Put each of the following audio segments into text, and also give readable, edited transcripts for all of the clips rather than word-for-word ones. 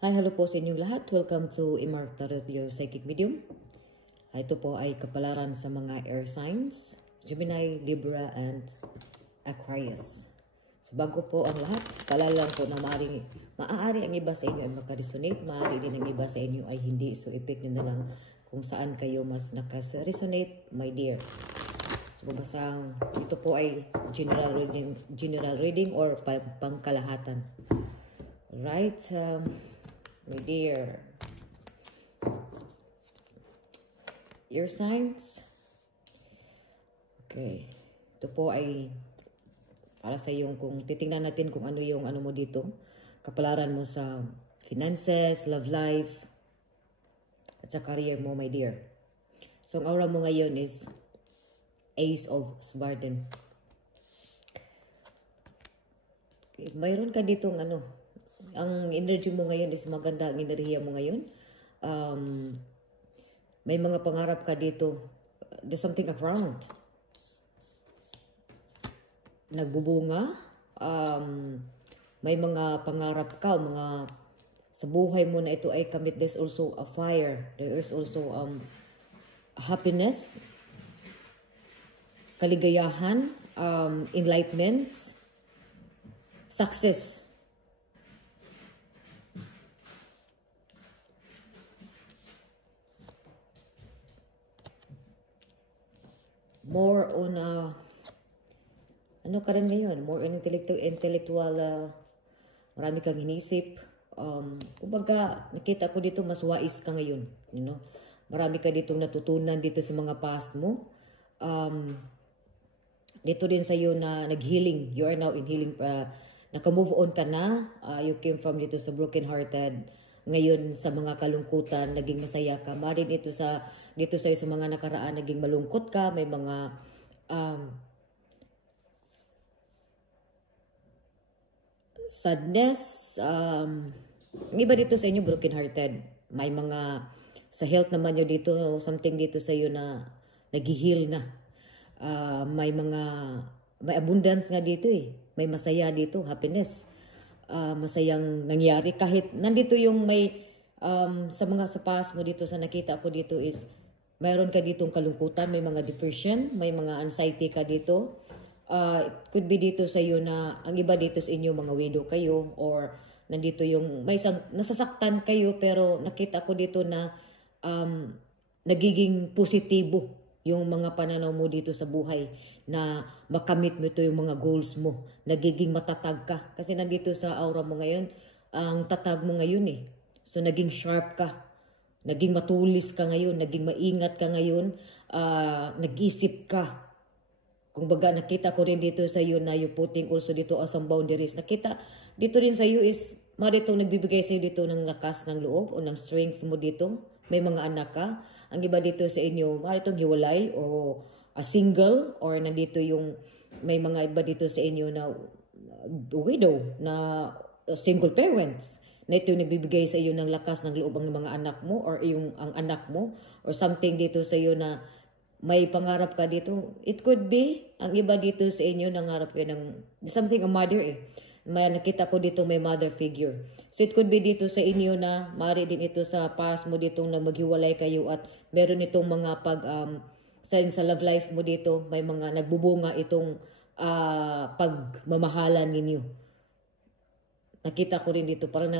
Hi, hello po sa inyong lahat. Welcome to Imar Tarot, your psychic medium. Ito po ay kapalaran sa mga air signs, Gemini, Libra, and Aquarius. So bago po ang lahat, palalang po na maaari ang iba sa inyo ay makaresonate, maaari din ang iba sa inyo ay hindi. So i-pick nyo na lang kung saan kayo mas nakaresonate, my dear. So babasang, ito po ay general reading or pangkalahatan. Right, my dear. Your signs. Okay. Ito po ay para sa yung kung titingnan natin kung ano yung ano mo dito. Kapalaran mo sa finances, love life, at sa career mo, my dear. So, ang aura mo ngayon is Ace of Swords. Okay. Mayroon ka ditong ano, ang energy mo ngayon is maganda ang enerhiya mo ngayon. May mga pangarap ka dito. There's something around. Nagbubunga. May mga pangarap ka, mga sa buhay mo na ito ay kamit. There's also a fire. There is also happiness, kaligayahan, enlightenment, success. More on ano ka rin ngayon? More on intellectual, marami kang inisip. Kumbaga, nakita ko dito, mas wais ka ngayon. You know? Marami ka ditong natutunan dito sa mga past mo. Dito din sa iyo na nag-healing. You are now in healing. Naka-move on ka na. You came from dito sa broken-hearted. Ngayon sa mga kalungkutan, naging masaya ka. Marin dito sa iyo sa mga nakaraan, naging malungkot ka. May mga sadness. Ang iba dito sa inyo, broken-hearted. May mga, sa health naman nyo dito, something dito sa iyo na nag-heal na. May abundance nga dito eh. May masaya dito, happiness. Masayang nangyari kahit nandito yung may sa mga sapas mo dito sa nakita ko dito is mayroon ka ditong kalungkutan, may mga depression, may mga anxiety ka dito. It could be dito sa iyo na ang iba dito sa inyo mga widow kayo or nandito yung may isang nasasaktan kayo pero nakita ko dito na nagiging positibo yung mga pananaw mo dito sa buhay na makamit mo ito yung mga goals mo. Nagiging matatag ka. Kasi nandito sa aura mo ngayon, ang tatag mo ngayon eh. So naging sharp ka. Naging matulis ka ngayon. Naging maingat ka ngayon. Nag-isip ka. Kung baga nakita ko rin dito sa iyo na you putting also dito as some boundaries. Nakita dito rin sa iyo is maritong nagbibigay sa iyo dito ng lakas ng loob o ng strength mo dito. May mga anak ka. Ang iba dito sa inyo, maritong hiwalay o a single or nandito yung may mga iba dito sa inyo na widow na single parents. Na ito yung nagbibigay sa iyo ng lakas ng loob ang mga anak mo or yung ang anak mo or something dito sa iyo na may pangarap ka dito. It could be, ang iba dito sa inyo, nangarap kayo ng something a mother eh. May nakita ko dito may mother figure. So it could be dito sa inyo na mari din ito sa past mo ditong na maghiwalay kayo at meron itong mga sa love life mo dito, may mga nagbubunga itong pagmamahalan ninyo. Nakita ko rin dito, parang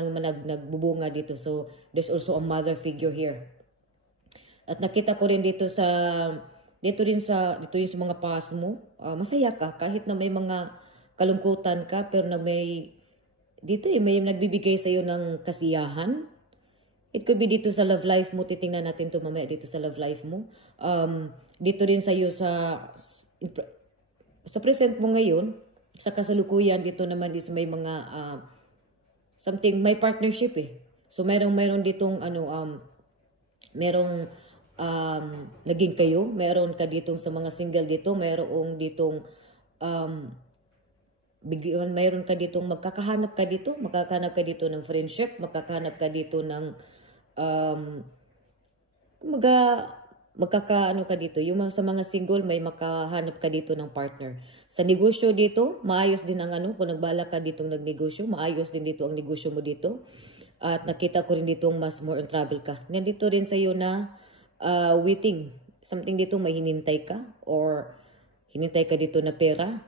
nagbubunga dito. So there's also a mother figure here. At nakita ko rin dito dito yung sa mga past mo, masaya ka kahit na may mga kalungkutan ka pero na may dito may nagbibigay sa iyo ng kasiyahan. It could be dito sa love life mo, titingnan natin to mamaya dito sa love life mo. Dito rin sa iyo sa present mo ngayon, sa kasalukuyan dito naman is may mga something, may partnership eh. So meron ditong merong naging kayo, meron ka ditong sa mga single dito, meron ditong mayroon ka ditong magkakahanap ka dito ng friendship, magkakahanap ka dito ng magkakaano ka dito. Yung sa mga single, may makahanap ka dito ng partner. Sa negosyo dito, maayos din ang kung nagbala ka ditong nagnegosyo, maayos din dito ang negosyo mo dito. At nakita ko rin dito mas more on travel ka. Nandito rin sa iyo na waiting. Something dito may hinintay ka or hinintay ka dito na pera.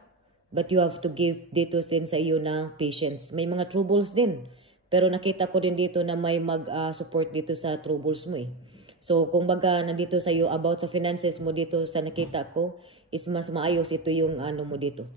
But you have to give dito din sa iyo na patience. May mga troubles din. Pero nakita ko din dito na may mag-support dito sa troubles mo eh. So, kung baga nandito sa iyo about sa finances mo dito sa nakita ko, is mas maayos ito yung ano mo dito.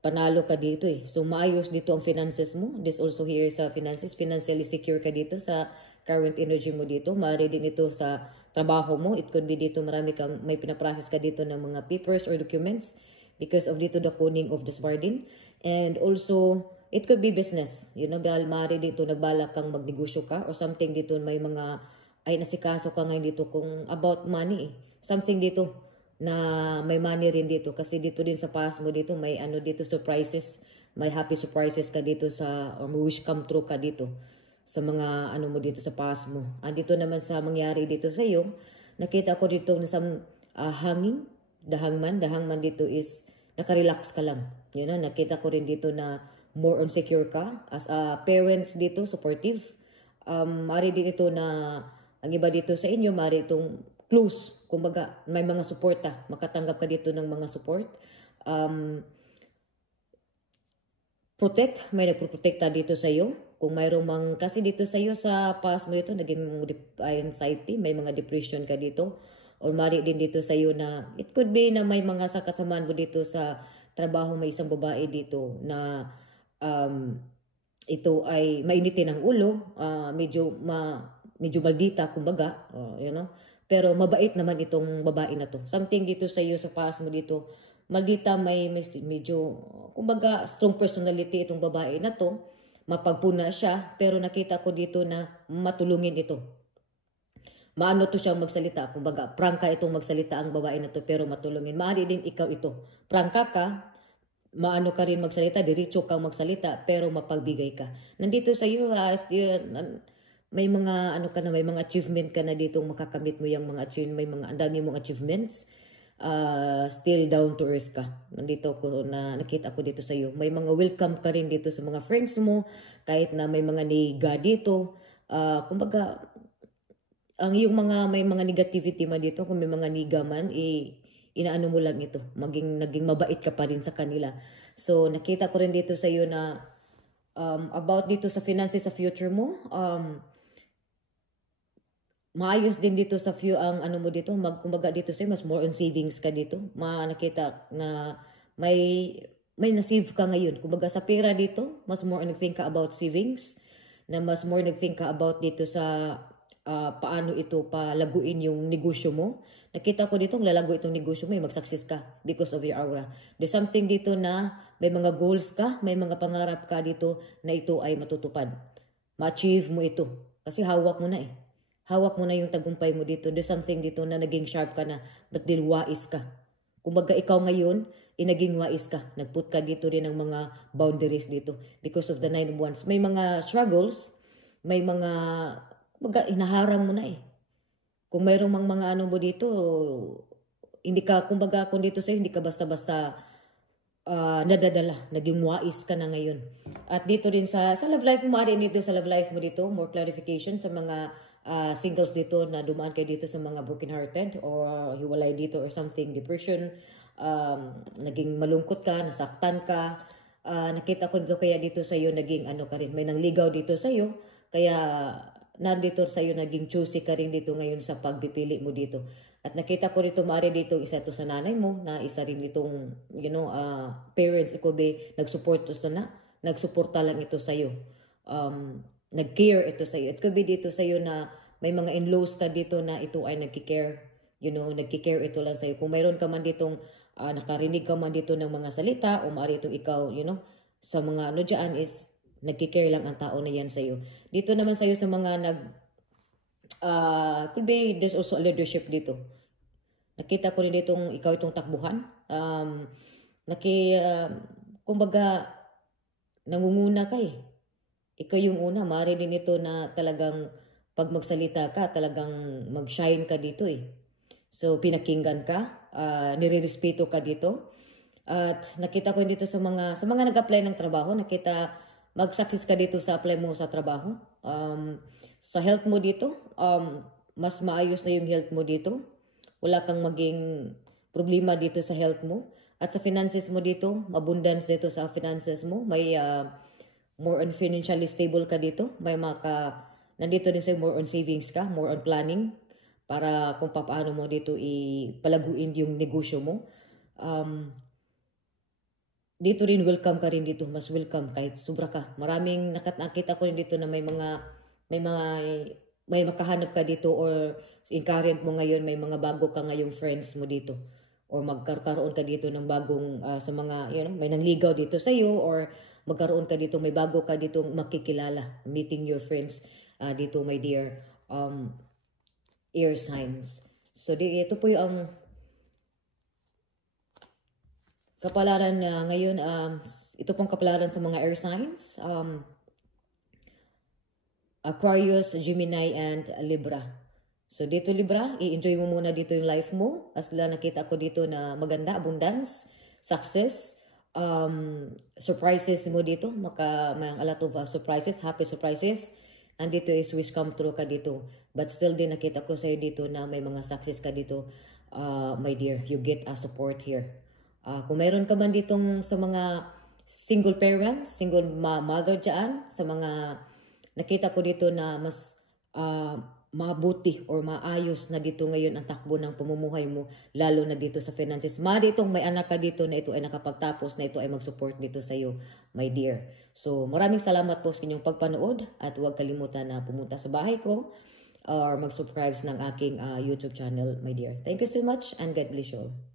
Panalo ka dito eh. So, maayos dito ang finances mo. This also here sa finances. Financially secure ka dito sa current energy mo dito. Maaari din ito sa trabaho mo. It could be dito may pinaprocess ka dito ng mga papers or documents because of dito the coning of the Swardin. And also, it could be business. You know, dahil maaari dito nagbalak kang magnegosyo ka or something dito may mga ay nasikaso ka ngayon dito kung about money eh. Something dito na may money rin dito kasi dito din sa past mo dito may ano dito surprises, may happy surprises ka dito sa or may wish come true ka dito sa mga ano mo dito sa past mo. Andito naman sa mangyari dito sa iyo, nakita ko dito na some hanging, the hangman dito is naka-relax ka lang. You know, nakita ko rin dito na more on secure ka as a parents dito, supportive. Mari din ito na ang iba dito sa inyo, mari itong close. Kumbaga, may mga suporta. Makatanggap ka dito ng mga support. Protect. May nagprotekta dito sa iyo. Kung mayroong kasi dito sa iyo sa past mo dito, naging anxiety, may mga depression ka dito. Or mari din dito sa iyo na, it could be na may mga sakatsamaan mo dito sa trabaho, may isang babae dito na ito ay mainitin ang ulo, medyo maldita, kumbaga, you know. Pero mabait naman itong babae na to. Something dito sa iyo, sa past mo dito, maldita, may medyo, kumbaga, strong personality itong babae na to. Mapagpuna siya, pero nakita ko dito na matulungin ito. Maano to siya magsalita, kumbaga, prangka itong magsalita ang babae na to, pero matulungin. Maaari din ikaw ito. Prangka ka, maano ka rin magsalita, diretso kang magsalita, pero mapagbigay ka. Nandito sa iyo, may mga ano ka na, may mga achievement ka na dito makakamit mo yung mga achievement, may mga andami mong achievements. Still down to earth ka. Nandito ko na nakita ko dito sa iyo. May mga welcome ka rin dito sa mga friends mo, kahit na may mga niga dito. Kumbaga, ang yung may mga negativity man dito, kung may mga niga man, inaano mo lang ito. Naging mabait ka pa rin sa kanila. So, nakita ko rin dito sa iyo na about dito sa finances sa future mo, maayos din dito sa ang ano mo dito, kumbaga dito sa'yo, mas more on savings ka dito. Nakita na may na-save ka ngayon. Kumbaga sa pera dito, mas more on nag-think ka about savings, na mas more nag-think ka about dito sa paano ito palaguin yung negosyo mo. Nakita ko dito, lalago itong negosyo mo, mag-success ka because of your aura. There's something dito na may mga goals ka, may mga pangarap ka dito na ito ay matutupad. Ma-achieve mo ito. Kasi hawak mo na eh. Hawak mo na yung tagumpay mo dito. There's something dito na naging sharp ka na, but din wais ka. Kumbaga ikaw ngayon, naging wais ka. Nagput ka dito rin ng mga boundaries dito because of the 9 of Wands. May mga struggles, may mga, kumbaga inaharang mo na eh. Kung mayroong mga ano mo dito, hindi ka, kumbaga kung dito sa'yo, hindi ka basta-basta nadadala. Naging wais ka na ngayon. At dito rin sa love life mo, maaari dito sa love life mo dito, more clarification sa mga singles dito na dumaan kayo dito sa mga broken-hearted or hiwalay dito or something, depression, naging malungkot ka, nasaktan ka, nakita ko dito kaya dito sa iyo naging ano ka rin, may nangligaw dito sa iyo, kaya nandito sa iyo naging choosy ka rin dito ngayon sa pagpipili mo dito. At nakita ko dito, maaari dito isa to sa nanay mo, na isa rin ditong, you know, parents, ikaw ba, nagsuporta lang ito sa iyo. Nag-care ito sa iyo. It could be dito sa iyo na may mga in-laws ka dito na ito ay nagki-care. You know, nagki-care ito lang sa iyo. Kung mayroon ka man ditong, nakarinig ka man dito ng mga salita, o maaari itong ikaw, you know, sa mga ano dyan is, nagki-care lang ang tao na yan sa iyo. Dito naman sa iyo sa mga could be, there's also a leadership dito. Nakita ko rin ditong, ikaw itong takbuhan. Kumbaga, nangunguna ka eh. Ikaw yung una, maaari din ito na talagang pag magsalita ka, talagang mag-shine ka dito eh. So, pinakinggan ka, nire-respeto ka dito. At nakita ko dito sa mga nag-apply ng trabaho, nakita mag-success ka dito sa apply mo sa trabaho. Sa health mo dito, mas maayos na yung health mo dito. Wala kang maging problema dito sa health mo. At sa finances mo dito, abundance dito sa finances mo. May more on financially stable ka dito. May nandito din sa'yo more on savings ka, more on planning. Para kung paano mo dito ipalaguin yung negosyo mo. Dito rin welcome ka rin dito. Mas welcome kahit sobra ka. Maraming nakita ko rin dito na may makahanap ka dito or in current mo ngayon may mga bago ka ngayong friends mo dito or magkaroon ka dito ng bagong sa mga may nanligaw dito sa iyo or magkaroon ka dito may bago ka dito makikilala, meeting your friends dito my dear air signs. So ito po yung kapalaran na ngayon ito pong kapalaran sa mga air signs. Aquarius, Gemini, and Libra. So dito Libra, i-enjoy mo muna dito yung life mo. As nakita ko dito na maganda, abundance, success, surprises mo dito. May a lot of surprises, happy surprises. And dito is wish come true ka dito. But still din nakita ko sa'yo dito na may mga success ka dito. My dear, you get a support here. Kung mayroon ka man ditong sa mga single parents, single mother dyan, sa mga nakita ko dito na mas mabuti or maayos na dito ngayon ang takbo ng pamumuhay mo, lalo na dito sa finances. Itong may anak ka dito na ito ay nakapagtapos, na ito ay mag-support dito sa iyo, my dear. So maraming salamat po sa inyong pagpanood at huwag kalimutan na pumunta sa bahay ko or mag-subscribe ng aking YouTube channel, my dear. Thank you so much and God bless you all.